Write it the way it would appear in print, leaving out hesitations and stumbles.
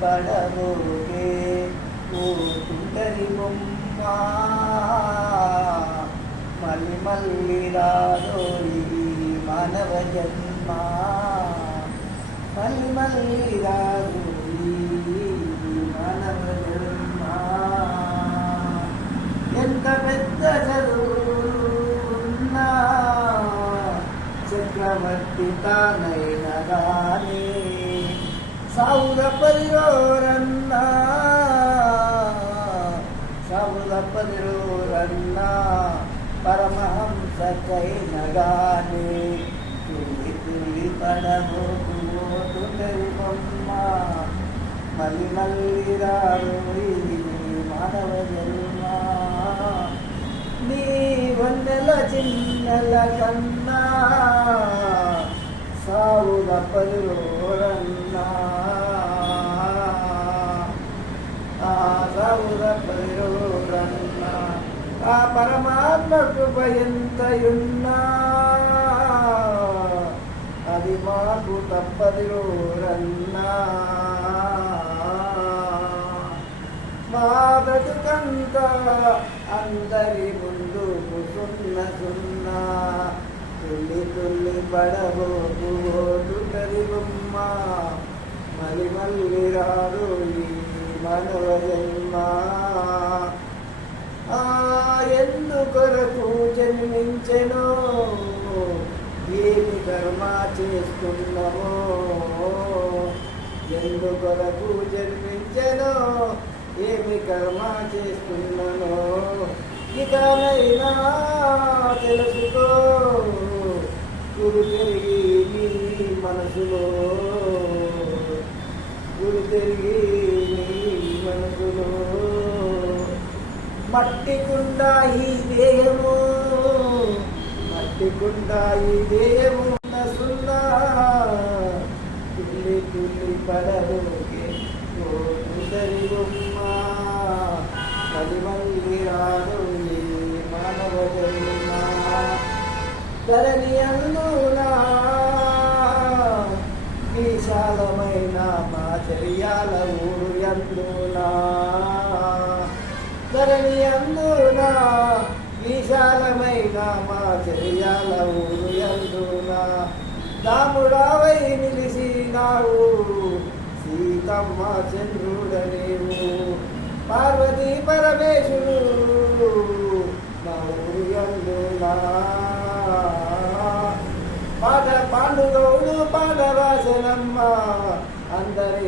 పడబోకే ఓ తుంటరి బొమ్మ మళ్ళీ మళ్ళీ రాదోయి మానవ జన్మ మళ్ళీ మళ్ళీ రాదోయి మానవ జన్మ ఎంత పెద్ద చదువున్నా చక్రవర్తి తానైన గానే సావుల పరిరోరన్నా పరమహంసకైన గానే తుల్లి తుల్లి పడబోకు తుంటరి బొమ్మ మళ్ళీ మళ్ళీ రారోయి మానవ జన్మ నీ వన్నెల చిన్నెల కన్నా సావుల పరిరోరన్నా సావుల పరిరోరన్నా ఆ పరమాత్మ కృప ఎంతయున్నా అది మాకు తప్పదిరోరన్నా మా బ్రతుకంతా అందరి ముందు సున్నా తుల్లి తుల్లి పడబోకు తుంటరి బొమ్మ మళ్ళీ మళ్ళీ రాదు ఈ మానవ జన్మ ఎందుకొరకు జన్మించెనో ఏమి కర్మ చేసుకున్నామో ఎందుకొరకు జన్మించెనో ఏమి కర్మ చేసుకున్నానో ఇకనైనా తెలుసుకో గురు తిరిగి నీ మనసులో గురు తిరిగి నీ మనసులో మట్టి కుండ ఈ దేహము మట్టి కుండ ఈ దేహము సున్నా తుల్లి తుల్లి పడబోకే ఓ తుంటరి బొమ్మ మళ్ళీ మళ్ళీ రాదు ఈ మానవ జన్మ ధరణి అందునా విశాలమైన మా చర్యాల ఊరు ఎందునా ధరణి అందునా విశాలమైన మా చర్యాల ఊరు ఎందునా దాముడావై నిలిసినావు సీతమ్మ చంద్రుడనేవు పార్వతీ పరమేశ్వరుడు మా ఊరు ఎందునా పాండుగౌడు పాట రాసనమ్మ అందరి